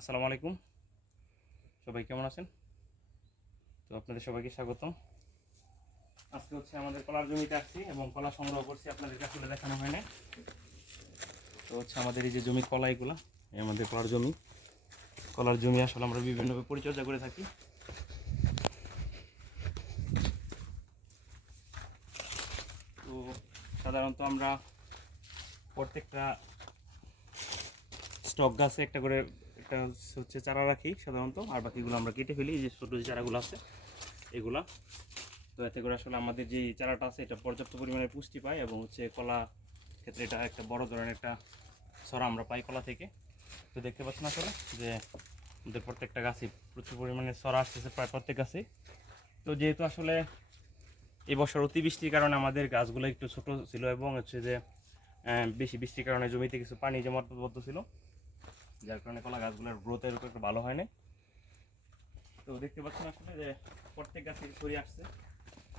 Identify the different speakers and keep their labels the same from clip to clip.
Speaker 1: আসসালামু আলাইকুম। সবাই কেমন আছেন? তো আপনাদের সবাইকে স্বাগতম। আজকে হচ্ছে আমাদের কলার জমিতে আসছি এবং কলা সংগ্রহ করছি আপনাদেরকে আসলে দেখানো হয় না তো হচ্ছে আমাদের এই যে জমি, কলা এগুলা, এই আমাদের কলার জমি। কলার জমি আসলে আমরা বিভিন্নভাবে পরিচর্যা করে থাকি। তো সাধারণত আমরা প্রত্যেকটা স্টক গাছে একটা করে একটা হচ্ছে চারা রাখি সাধারণত, আর বাকিগুলো আমরা কেটে ফেলি যে ছোটো যে চারাগুলো আছে, এগুলা। তো এতে করে আসলে আমাদের যে চারাটা আছে, এটা পর্যাপ্ত পরিমাণে পুষ্টি পায় এবং হচ্ছে কলা ক্ষেত্রে এটা একটা বড় ধরনের একটা সরা আমরা পাই কলা থেকে। তো দেখতে পাচ্ছেন আসলে যে আমাদের প্রত্যেকটা গাছে প্রচুর পরিমাণে সরা আসতেছে, প্রায় প্রত্যেক গাছে। তো যেহেতু আসলে এবছর অতিবৃষ্টির কারণে আমাদের গাছগুলো একটু ছোট ছিল এবং হচ্ছে যে বেশি বৃষ্টির কারণে জমিতে কিছু পানি জমাটবদ্ধ ছিল যার কারণে কলা গাছগুলোর গ্রোথের উপর একটু ভালো হয় না তো দেখতে পাচ্ছেন আসলে যে প্রত্যেক গাছে ছড়ি আসছে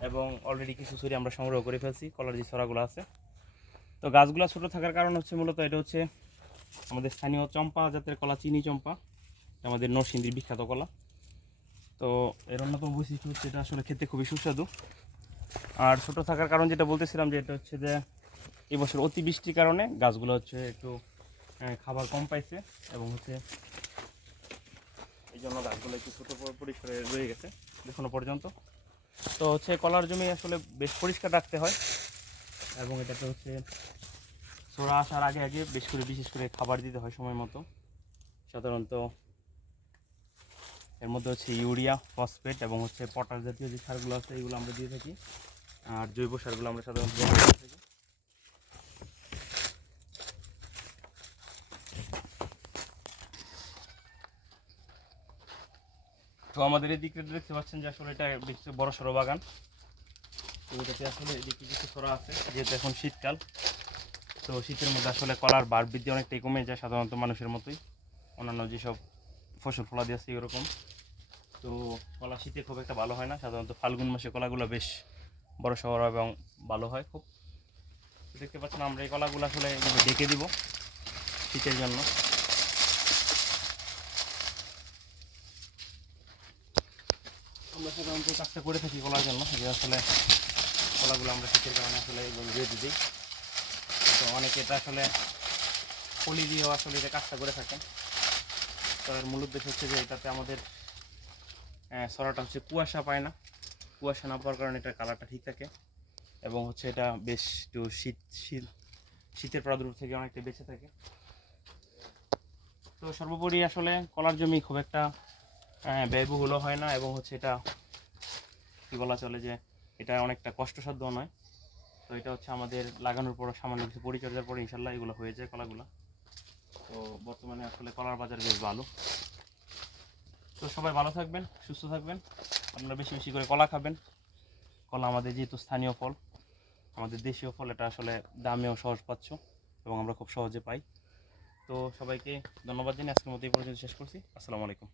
Speaker 1: এবং অলরেডি কিছু ছড়ি আমরা সংগ্রহ করে ফেলছি, কলার যে ছড়াগুলো আছে। তো গাছগুলো ছোট থাকার কারণ হচ্ছে মূলত এটা হচ্ছে আমাদের স্থানীয় চম্পা জাতের কলা, চিনি চম্পা। আমাদের নরসিংদীর বিখ্যাত কলা। তো এর অন্যতম বৈশিষ্ট্য হচ্ছে এটা আসলে খেতে খুবই সুস্বাদু। আর ছোট থাকার কারণ যেটা বলতেছিলাম যে এটা হচ্ছে যে এবছর অতিবৃষ্টির কারণে গাছগুলো হচ্ছে একটু খাবার কম পাইছে এবং হচ্ছে এই জন্য গাছগুলো একটু ছোটো পরিষ্কার রয়ে গেছে এখনও পর্যন্ত। তো হচ্ছে কলার জমি আসলে বেশ পরিষ্কার রাখতে হয় এবং এটাতে হচ্ছে সোরা আসার আগে আগে বেশ করে বিশেষ করে খাবার দিতে হয় সময় মতো। সাধারণত এর মধ্যে হচ্ছে ইউরিয়া ফসফেট এবং হচ্ছে পটাশ জাতীয় যে সারগুলো আছে এগুলো আমরা দিয়ে থাকি। আর জৈব সারগুলো আমরা সাধারণত ব্যবহার করে থাকি। তো আমাদের এই দিকটা দেখতে পাচ্ছেন যে আসলে এটা বড় সড়ো বাগান। তো এটাতে আসলে এদিকে কিছু সরা আছে, যেহেতু এখন শীতকাল। তো শীতের মধ্যে আসলে কলার বার বৃদ্ধি অনেকটাই কমে যায় সাধারণত মানুষের মতোই। অন্যান্য যেসব ফসল ফলাদি আছে এরকম। তো কলা শীতে খুব একটা ভালো হয় না। সাধারণত ফাল্গুন মাসে কলাগুলো বেশ বড় সড়ো এবং ভালো হয় খুব। দেখতে পাচ্ছেন আমরা এই কলাগুলো আসলে ডেকে দিব শীতের জন্য। আমরা সাধারণত কাজটা করে থাকি কলার জন্য। যে আসলে কলাগুলো আমরা শীতের কারণে আসলে এইভাবে রেডি দিই। তো অনেকে এটা আসলে পলি দিয়েও আসলে এটা কাজটা করে থাকেন। তো এর মূল উদ্দেশ্য হচ্ছে যে এটাতে আমাদের সরাটা হচ্ছে কুয়াশা পায় না। কুয়াশা না পাওয়ার কারণে এটার কালারটা ঠিক থাকে। এবং হচ্ছে এটা বেশ একটু শীত শীত, শীতের প্রাদুর্ভাব থেকে অনেকটা বেঁচে থাকে। তো সর্বোপরি আসলে কলার জমি খুব একটা আহ, ব্যয়বহুলও হয় না এবং হচ্ছে এটা কী বলা চলে যে এটা অনেকটা কষ্টসাধ্য নয়। তো এটা হচ্ছে আমাদের লাগানোর পর সামান্য কিছু পরিচর্যার পরে ইনশাল্লাহ এগুলো হয়ে যায় কলাগুলো। তো বর্তমানে আসলে কলার বাজার বেশ ভালো। তো সবাই ভালো থাকবেন সুস্থ থাকবেন। আপনারা বেশি বেশি করে কলা খাবেন। কলা আমাদের যেহেতু স্থানীয় ফল আমাদের দেশীয় ফল এটা আসলে দামেও সহজ পাচ্ছ এবং আমরা খুব সহজে পাই। তো সবাইকে ধন্যবাদ জানিয়ে আজকের মতো এই পর্যন্ত শেষ করছি। আসসালামু আলাইকুম।